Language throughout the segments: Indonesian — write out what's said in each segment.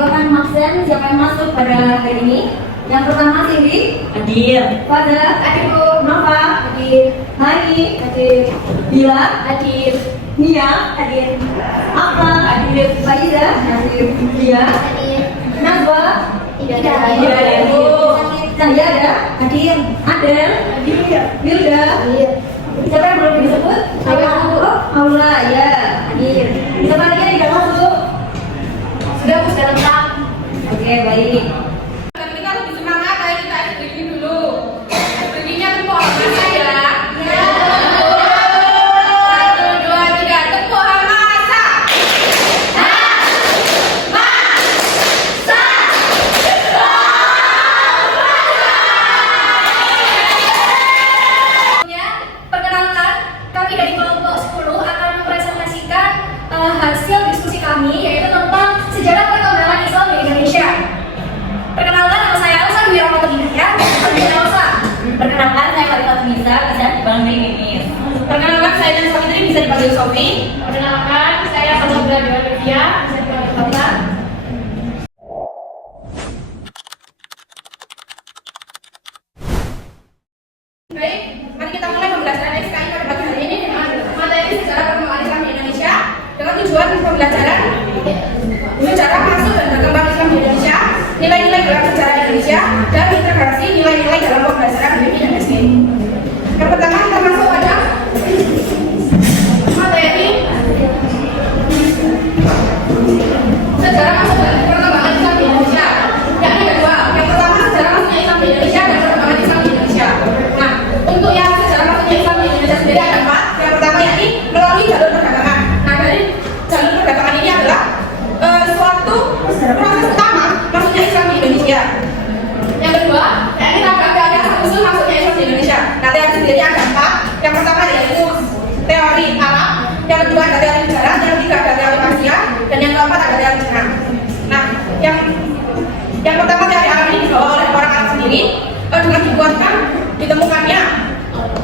Ibu akan maksud siapa yang masuk pada hari ini. Yang pertama Cindy Hadir. Pada Adikku Nova hadir. Hari hadir. Bila hadir. Nia hadir. Apa hadir. Faiza hadir. Dia hadir. Nazwa tidak hadir. Saya ada hadir. Adel hadir. Wilda hadir. Siapa yang belum disebut? Aula ya hadir. Siapa lagi yang tidak masuk? Sudah lengkap. Oke, baik. Kita lebih semangat, ayo kita SPG dulu. SPG-nya tepuk masa ya. Ya. 1, 2, 3, tepuk masa. Perkenalkan, kami dari kelompok 10 akan mempresentasikan hasil diskusi kami, yaitu tentang sejarah perkembangan Islam di Indonesia. Perkenalkan, nama saya Elsa Dwi Rahmatul Hidayat. Elsa. Perkenalkan, saya Fatima Tunisa, bisa dipanggil Mimis. Perkenalkan, saya dan Safitri bisa dipanggil Sofi. Perkenalkan, saya Sabda Dewa Devia, bisa dipanggil Sabda. Baik, mari kita mulai pembelajaran SKI pada pagi hari ini dengan materi sejarah perkembangan Islam di Indonesia dengan tujuan pembelajaran sejarah masuk dan berkembang Islam di Indonesia, nilai-nilai dalam sejarah Indonesia, dan integrasi nilai-nilai dalam pembelajaran BMI dan SD. Yang pertama kita masuk pada materi sejarah masuk dan perkembangan Islam di Indonesia. Yakni ada dua. Yang pertama sejarah masuknya Islam di Indonesia dan perkembangan Islam di Indonesia. Nah, untuk yang sejarah masuknya Islam di Indonesia sendiri ada 4. Yang pertama yakni melalui jalur perdagangan. Nah, dari jalur perdagangan ini adalah suatu proses utama masuknya Islam di Indonesia. Yang kedua, yakni teori asal-usul masuknya Islam di Indonesia. Nah, teori sendiri ada 4. Yang pertama yaitu teori Arab, yang kedua ada teori sejarah, yang ketiga ada teori Asia, dan yang keempat ada teori Cina. Nah, yang pertama teori Arab ini dibawa oleh orang Arab sendiri dengan dibuatkan ditemukannya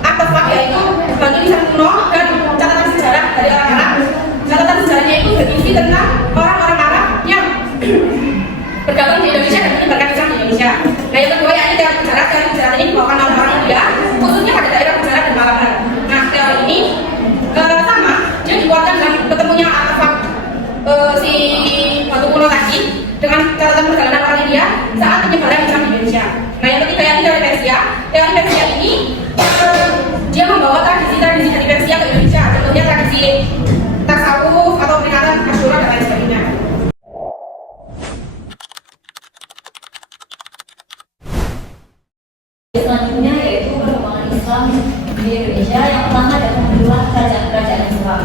artefak yaitu batu nisan kuno dan catatan sejarah dari orang Arab. Catatan sejarahnya itu berisi tentang orang-orang Arab yang bergabung di Indonesia dan menyebarkan Islam di Indonesia. Nah, yang kedua yakni teori sejarah. Teori sejarah ini dibawakan oleh orang India, khususnya pada daerah Gujarat dan Malabar. Nah, teori ini sama, dia dibuatkan dengan ketemunya artefak si batu kuno tadi dengan catatan perjalanan orang India saat penyebaran Islam di Indonesia. Nah, yang ketiga yakni teori Persia. Teori Persia ini dia membawa tradisi-tradisi dari Persia ke Indonesia, contohnya tradisi tasawuf atau peringatan Asyura dan lain sebagainya. Selanjutnya yaitu perkembangan Islam di Indonesia. Yang pertama adalah kemunculan kerajaan-kerajaan Islam.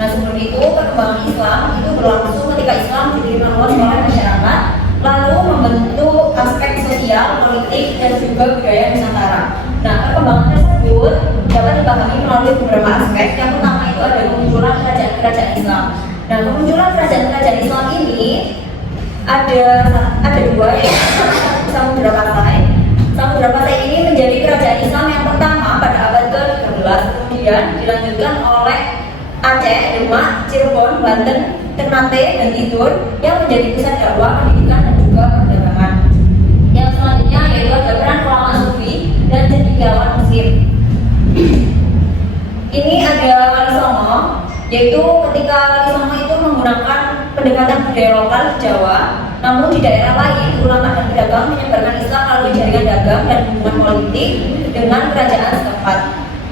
Nah, seperti itu perkembangan Islam itu berlangsung ketika Islam diterima luas oleh masyarakat, lalu membentuk aspek sosial, politik, dan juga budaya Nusantara. Nah, perkembangan tersebut dapat dipahami melalui beberapa aspek. Yang pertama itu ada kemunculan kerajaan-kerajaan Islam. Nah, kemunculan kerajaan-kerajaan Islam ini ada dua, yaitu Samudra Pasai. Samudra Pasai ini menjadi kerajaan Islam yang pertama pada abad ke-13, kemudian dilanjutkan oleh Aceh, Demak, Cirebon, Banten, Ternate, dan Tidur yang menjadi pusat dakwah, pendidikan, dan juga perdagangan. Yang selanjutnya yaitu ada peran ulama sufi dan cendekiawan Mesir. Ini ada Wali Songo, yaitu ketika Wali Songo itu menggunakan pendekatan budaya lokal di Jawa, namun di daerah lain ulama dan pedagang menyebarkan Islam melalui jaringan dagang dan hubungan politik dengan kerajaan setempat.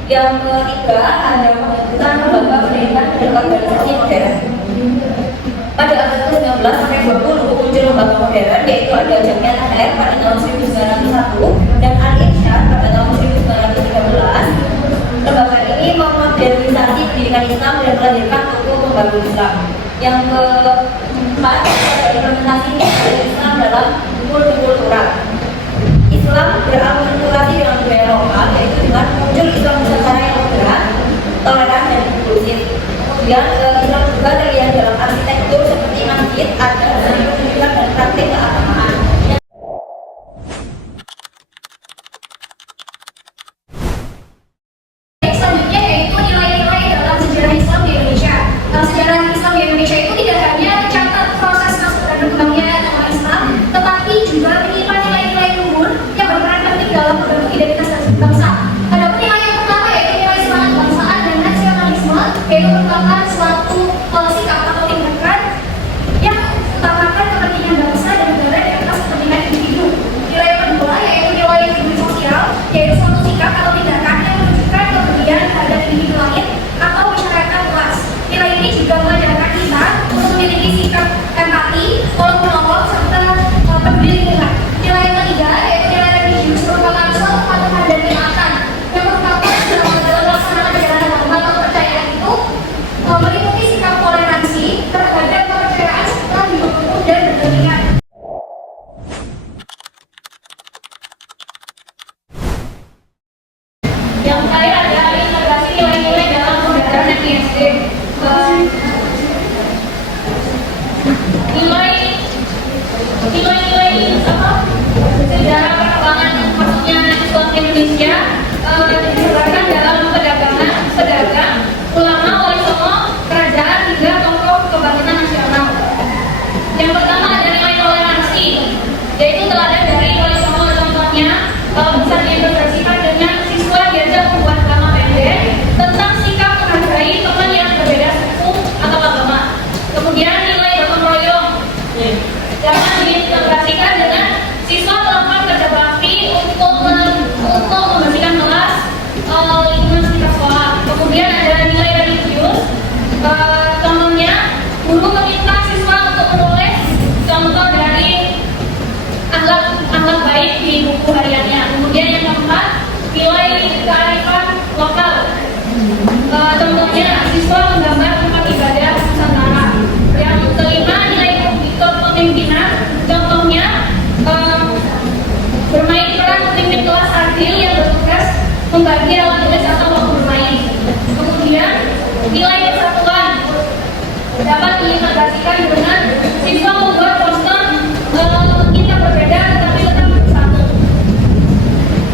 Yang ketiga ada pembentukan lembaga pendidikan dan organisasi modern. Pada abad ke-19 sampai 20 muncul lembaga modern, yaitu ada Jamiah Tahir pada tahun 1901 dan Al-Irsyad pada tahun 1913. Lembaga ini memodernisasi pendidikan Islam dan melahirkan tokoh pembangun Islam. Yang keempat ada implementasi Islam dalam multikultural. Islam berakulturasi dengan budaya lokal, yaitu dengan muncul Islam Nusantara yang moderat, toleran, dan inklusif. Kemudian Islam juga terlihat dalam arsitektur seperti masjid, adat, seni pendidikan, dan praktik keagamaan. Selanjutnya yaitu nilai-nilai dalam sejarah Islam di Indonesia. Sejarah Islam di Indonesia itu tidak hanya tercatat proses kepentingan. Yang terakhir ada integrasi nilai-nilai dalam pembelajaran dan ISD. Nilai-nilai apa? Sejarah perkembangan maksudnya Islam Indonesia disebarkan dalam perdagangan, pedagang, ulama, wali songo, kerajaan hingga tokoh kebangkitan nasional. Yang pertama ada nilai toleransi, yaitu teladan dari wali songo. Contohnya bisa diintegrasikan dengan siswa diajak membuat drama pendek tentang sikap menghargai teman yang berbeda suku atau agama. Kemudian nilai gotong royong dapat diintegrasikan dengan siswa melakukan kerja bakti untuk membersihkan kelas, lingkungan sekitar sekolah. Kemudian ada nilai religius, contohnya guru meminta siswa untuk menulis contoh dari akhlak baik di buku hariannya. Kemudian yang keempat, nilai kearifan lokal. Contohnya siswa menggambar tempat ibadah Nusantara. Yang kelima, nilai kepemimpinan. Contohnya bermain peran pemimpin kelas adil yang bertugas membagi alat tulis atau waktu bermain. Kemudian nilai persatuan dapat diintegrasikan dengan siswa membuat poster kita berbeda tetapi tetap bersatu.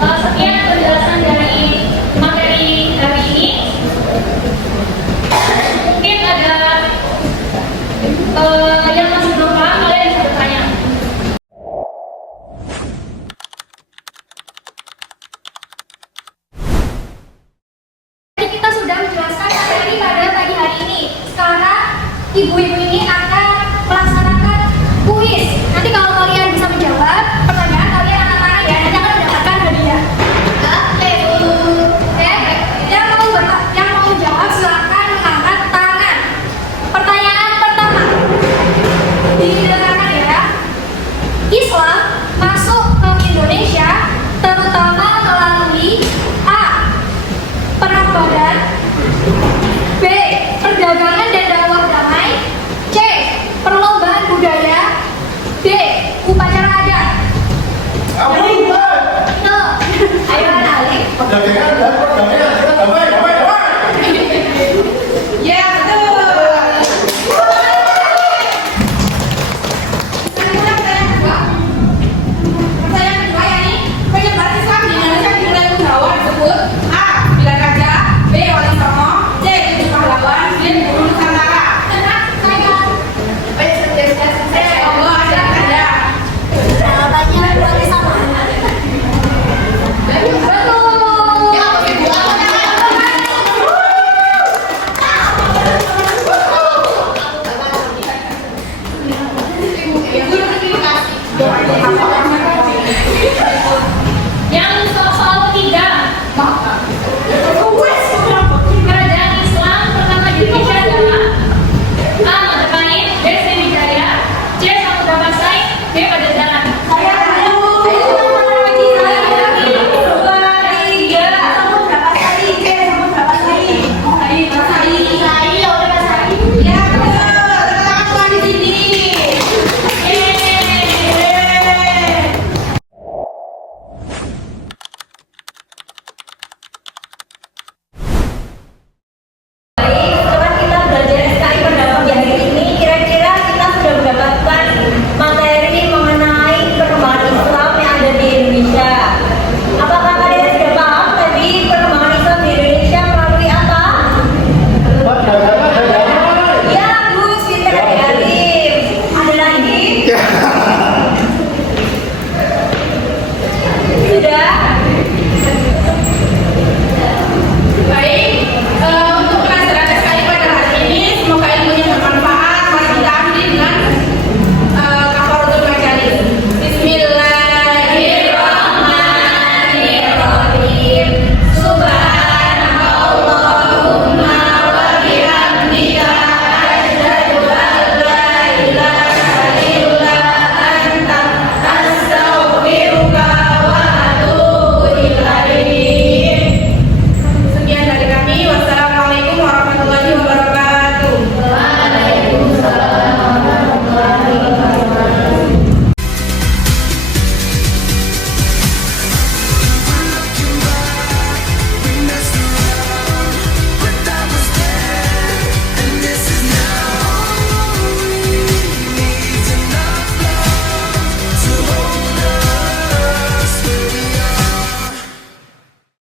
Sekian penjelasan dari materi hari ini. Mungkin ada yang masih belum paham, kalian bisa bertanya. Kita sudah menjelaskan materi pada pagi hari ini. Sekarang ibu-ibu ini akan melaksanakan kuis. Nanti kalau kalian bisa menjawab pertanyaan, kalian akan marah ya. Nanti akan mendapatkan hadiah. Yang mau menjawab silakan angkat tangan. Pertanyaan pertama didengarkan ya. Islam masuk ke Indonesia terutama melalui A. Perang Badar, B. Perdagangan dan dakwah damai, C. Perlombaan budaya, D. Upacara adat. Ayo, Ayo, Ali. perdagangan